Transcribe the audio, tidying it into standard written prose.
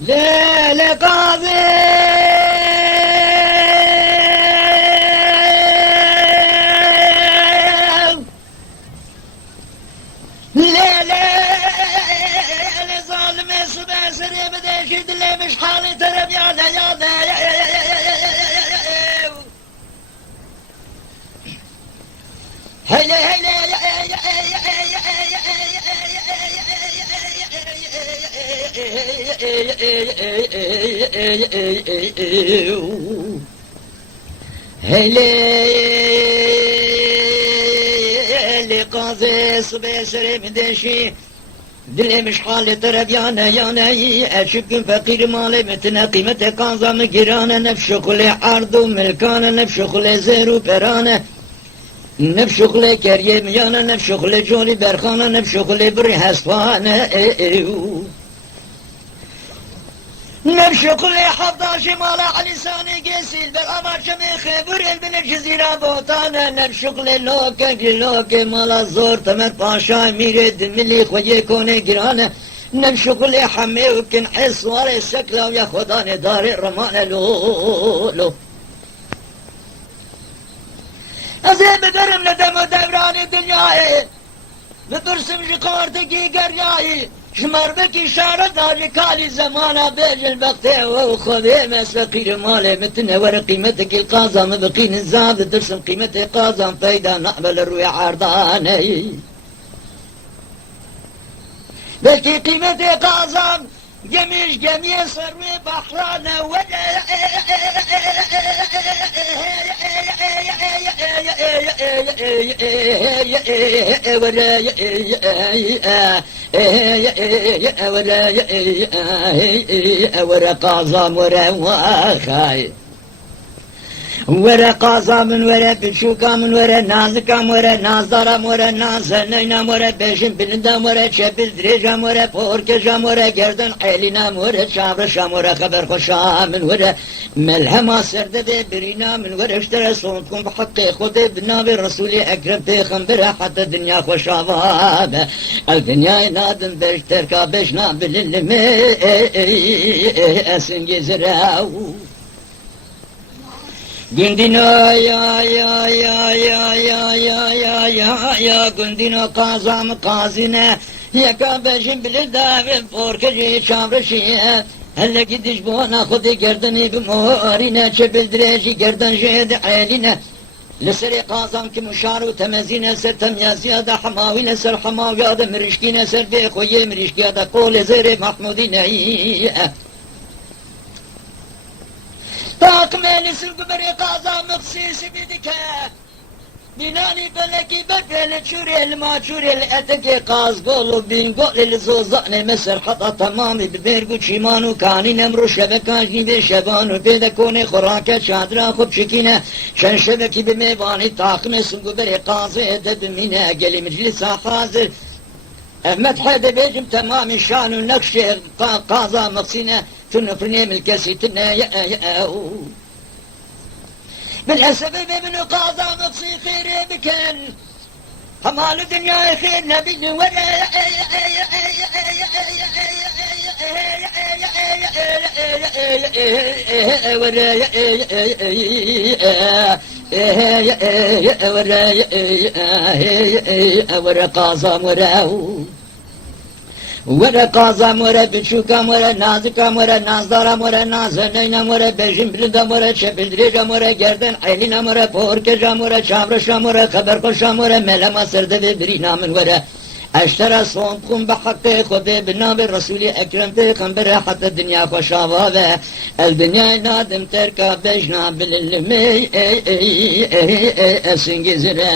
Lele Gazi Lele zalime su besirimi deşidilemiş hali taraf yâne yâne Hele hele hele Gazi su besirimi deşi dilemiş hali taraf yâne yâne eşik gün fakir mâlemetine kıymete kazamı girâne nefşukule ardu milkâne nefşukule zeru perâne nefşukle keryem yana nefşukle coli berkhana nefşukle bir hesvane nefşukle havdaşı mala alisani gesil ber amaçımı khibur elbine cizira botane nefşukle loke mala zor temet paşa mired milli khoye kone girane nefşukle hamme ukin hiswar şekla ya khudane dar ramane lo Azim ederim nedem o devrani dünyayı ve dursun jikartaki geryayı şımarmak işaret hali kali zamana becil bakte ve khudem esvekir mali metne ve kıymeteki kazamı bekinin zâd dursun kıymeti kazam feyda na'mel rüya ardane belki kıymeti kazam Gemiş gemiye sarmı bahrane Vere kazamın vere biçukamın vere nazıkam vere nazdaram vere nazanayna vere beşin bilindam vere çepil direceğim vere porkeşam vere gerden elinam vere çavrışam vere haber koşamın vere melhema serde de birinamın vere iştere sonutkum bu hakkı kude binabi Resulü Ekrem Peygamber hatta dünya koşavabe el dünyayı nadın beş terka beş nabilillimi esin gezirav Gündino ya gündino kazam kazine yaka beşin bilir davim porkeci çavrışiye hele gidiş bu ana khudi gerdani bi morine çebildireji gerdan jehdi eline لسري قازم كي مشارو تمزين سر تميازيا دا حماوين سر حماويا دا مرشكين سر بيخوي مرشكيا دا قول زير محمودين Takmeli sılgıberi kaza mıksisi bidike Binani beleki bekele çürel maçürel eteke kaz golu bin golel zozane meser hata tamamı bir güç imanu kani nemru şebekajni be şebanu bede kone khurake çadra khub çekine şen şebeki be mevani takme sılgıberi kaza edebimine geli meclisa hazır Ahmet Hede Beyciğim tamamı şanun nakşe kaza mıksine تنفرني من الكاسيتنا يا بالسبب ابن قاضى مقصي خير بكن حمال الدنيا خير نبي ولا قاضى وره قازم وره بچوکم وره نازکم وره نازدارم وره نازنینم وره بجیم بلندم وره چپلدریجم وره گردن عیلینم وره پورکجم وره چاورشم وره خبرخوشم وره ملما سرده برینامن وره اشترى صومكم بحق خود بنام رسول اکرم پیغمبر حتى الدنيا خوشاوه الدنيا نادم تركا بجنا باللمي اسنگزره